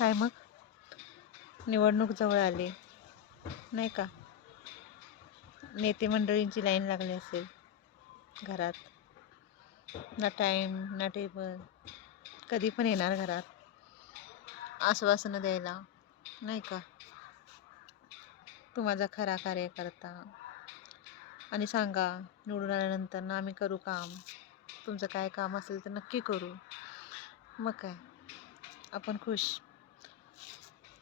काय मग, निवडणूक जवळ आली नाही का, नेते मंडळींची लाईन लागली असेल घरात, ना टाईम ना टेबल, कधी पण येणार घरात आश्वासनं द्यायला नाही का, तू माझा खरा कार्यकर्ता आणि सांगा निवडून आल्यानंतर ना आम्ही करू काम, तुमचं काय काम असेल तर नक्की करू. मग काय, आपण खुश.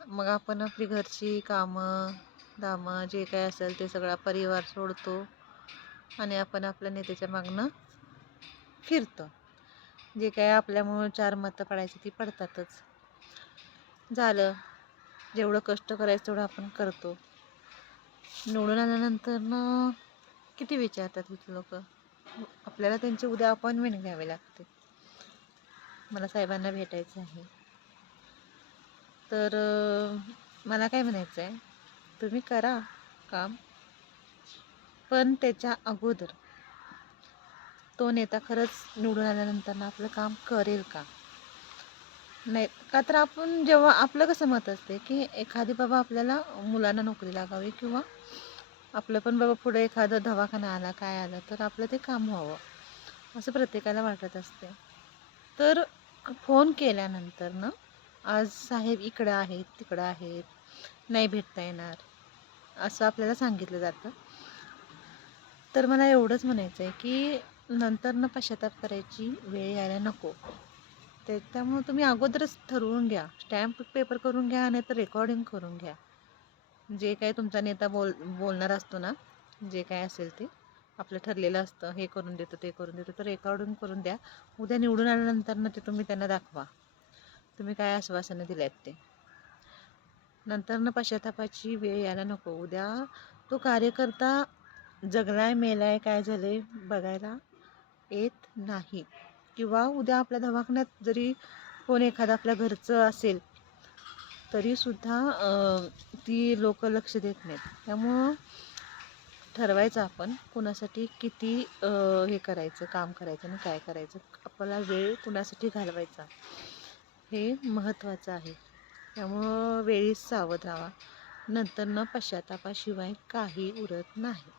मग आपण आपली घरची कामं दामं जे काय असेल ते सगळा परिवार सोडतो आणि आपण आपल्या नेत्याच्या मागणं फिरतो. जे काय आपल्यामुळं 4 मतं पडायची ती पडतातच. झालं, जेवढं कष्ट करायचं तेवढं आपण करतो. निवडून आल्यानंतर ना किती विचारतात इथे लोक, आपल्याला त्यांची उद्या अपॉइंटमेंट घ्यावी लागते. मला साहेबांना भेटायचं आहे. तर मला काय म्हणायचं आहे, तुम्ही करा काम, पण त्याच्या अगोदर तो नेता खरंच निवडून आल्यानंतर ना आपलं काम करेल का नाही. का तर आपण जेव्हा आपलं कसं मत असते की एखादी बाबा आपल्याला मुलांना नोकरी लागावी किंवा आपलं पण बाबा पुढे एखादा दवाखाना आला काय आलं तर आपलं ते काम व्हावं असं प्रत्येकाला वाटत असते. तर फोन केल्यानंतर ना आज साहेब इकडं आहेत तिकडं आहेत, नाही भेटता येणार असं आपल्याला सांगितलं जातं. तर मला एवढंच म्हणायचं आहे की नंतर न पश्चाताप करायची वेळ यायला नको. त्यामुळे तुम्ही अगोदरच ठरवून घ्या, स्टॅम्प पेपर करून घ्या नाही तर रेकॉर्डिंग करून घ्या. जे काय तुमचा नेता बोलणार असतो ना, जे काय असेल ते आपलं ठरलेलं असतं, हे करून देतो ते करून देतो, तर रेकॉर्डिंग करून द्या. उद्या निवडून आल्यानंतर ना ते तुम्ही त्यांना दाखवा तुम्ही काय आश्वासनं दिल्यात ते. नंतर ना पश्चातापाची वेळ यायला नको. उद्या तो कार्यकर्ता जगलाय मेलाय काय झाले बघायला येत नाही. किंवा उद्या आपल्या दवाखान्यात जरी कोण एखादा आपल्या घरचं असेल तरीसुद्धा ती लोक लक्ष देत नाहीत. त्यामुळं ठरवायचं आपण कुणासाठी किती हे करायचं, काम करायचं आणि काय करायचं, आपला वेळ कुणासाठी घालवायचा हे महत्त्वाचं आहे. त्यामुळं वेळीच सावध राहा, नंतर न पश्चातापाशिवाय काही उरत नाही.